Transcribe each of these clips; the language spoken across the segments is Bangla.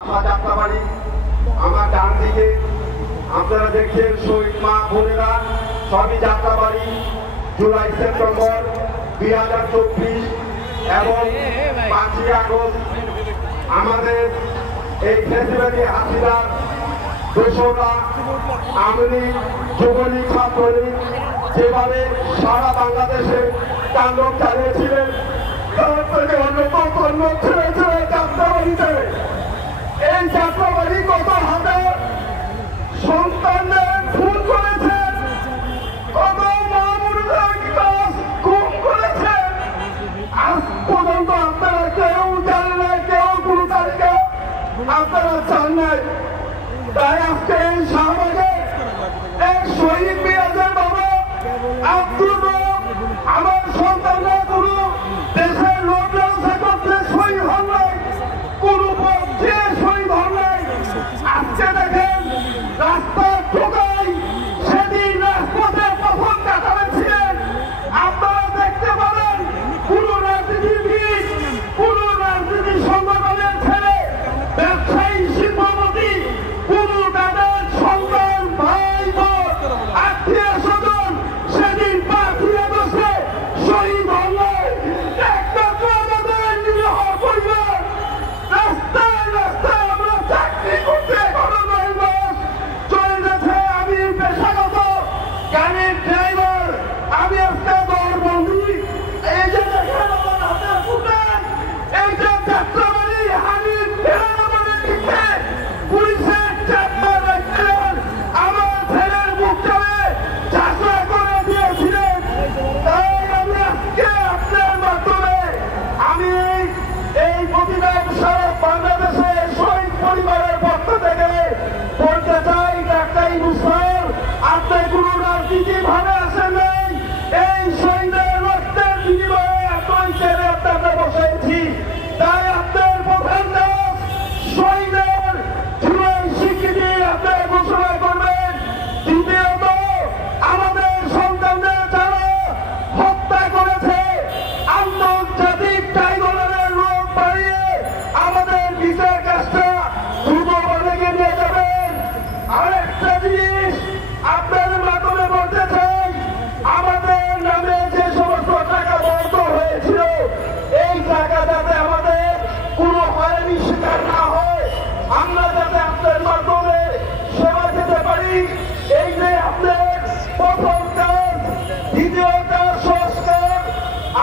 আমার যাত্রাবাড়ি আমার ডান দিকে আপনারা দেখছেন শহীদ মা বোনেরা সবই যাত্রাবাড়ি জুলাই সেপ্টেম্বর 2024 এবং 5ই আগস্ট আমাদের এই ফেস্টিভ্যালে হাসিনার দোসররা আওয়ামী যুবলীগ ছাত্রলীগ যেভাবে সারা বাংলাদেশে তাণ্ডব চালিয়েছিলেন তার থেকে অন্য ছেড়ে ছেড়ে যাত্রাবাড়িতে এই যাত্রাবাড়ি কত হাজার সন্তানদের খুন করেছেন, কত মা-বোনদের খুন করেছেন। আজ পর্যন্ত আপনারা কেউ জানেন নাই, কেউ কোনো তালিকা আপনারা চান নাই। তাই আজকে এই শাহবাগে এক শহীদ মিরাজের বাবা আব্দুর রব আমার সন্তানরা কোনো দেশের লোক ব্যবসা করতে শহীদ হন নাই, কোনো পক্ষে শহীদ হন নাই। আজকে দেখেন রাস্তা ঠোকাই সেদিন রাজপথে প্রথম কাতারে ছিলেন। আপনারা দেখতে পারেন কোন রাজনীতিবিদ, কোন রাজনীতি সংগঠনের ছেলে, ব্যবসায়ী, শিল্পপতি, কোন তাদের সন্তান, ভাই বোন, আত্মীয় স্বজন সেদিন 5ই আগস্টে শহীদ হন নাই। একমাত্র আমাদের নিরীহ পরিবার রাস্তায় রাস্তায় আমরা চাকরি করতে কোনো মাস চলে গেছে। আমি পেশাগত গাড়ির ড্রাইভার, আমি আজকে দরবন্দি। এই যে দেখেন আমার হাতে ফুটেন, এই যে যাত্রাবাড়ি হানি ফেরানোর দিকে পুলিশের চাপা রাখছিলেন, আমার ছেলের মুখ চাপে ঝাঁসা করে দিয়েছিলেন। তাই আমি আজকে আপনার মাধ্যমে আমি এই প্রতিবাদ সারা বাংলাদেশে শহীদ পরিবারের পক্ষ থেকে বলতে চাই, ডাক্তার মুসার আপনি কোনো রাজনীতি ভাবে আসেন নাই। এই শহীদের রক্তের বিনিময়ে আপনার ছেলে আপনাকে বসেছি। তাই আপনার প্রধান কাজ শহীদের জুলাই স্বীকৃতি আপনি ঘোষণা করবেন। দ্বিতীয়ত আমাদের সন্তানদের যারা হত্যা করেছে আন্তর্জাতিক ট্রাইব্যুনালের লোক বাড়িয়ে আমাদের বিচার কাজটা দ্রুতভাবে নিয়ে যাবেন। আরেকটা জিনিস আপনাদের মাধ্যমে বলতে চাই, আমাদের নামে যে সমস্ত টাকা বন্ধ হয়েছিল এই টাকা যাতে আমাদের কোনো হয়রানির শিকার না হয়, আমরা যাতে আপনার মাধ্যমে সেবা দিতে পারি। এই যে আপনার প্রথম কাজ, দ্বিতীয় কাজ সংস্কার।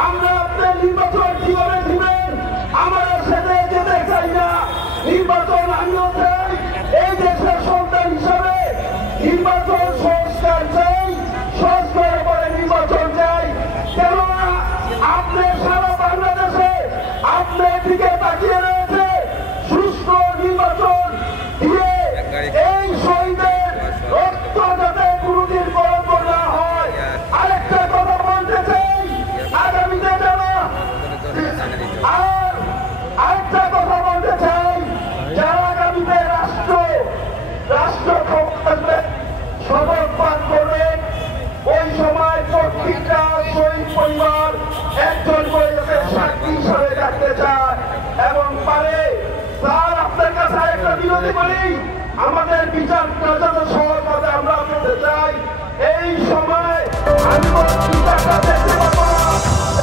আমরা আপনার নির্বাচন কিভাবে দিবেন আমরা সেটা যেতে চাই না। নির্বাচন আমিও চাই, এই দেশের সন্তান হিসাবে নির্বাচন সংস্কার চাই, সংস্কারের পরে নির্বাচন চাই। কেননা আপনি সারা বাংলাদেশে আপনার দিকে তাকিয়ে রয়েছে সুষ্ঠু নির্বাচন দিয়ে এই শহীদের রক্ত যাতে কোনোদিন বন্ধ না হয়। আরেকটা কথা বলতে চাই, আগামীতে যারা আরেকটা কথা বলতে চাই, যারা আগামীতে রাষ্ট্র ক্ষমতায় শপথ পাঠ করবেন ওই সময় প্রত্যেকটা শহীদ পরিবার একজন করে যাতে সাক্ষী হিসাবে রাখতে চায় এবং পারে। স্যার আপনার কাছে একটা বিনতি করি, আমাদের বিচার কার্যত সহজভাবে আমরা পেতে চাই। এই সময় আমি বিচারটা দেখতে পাবো না।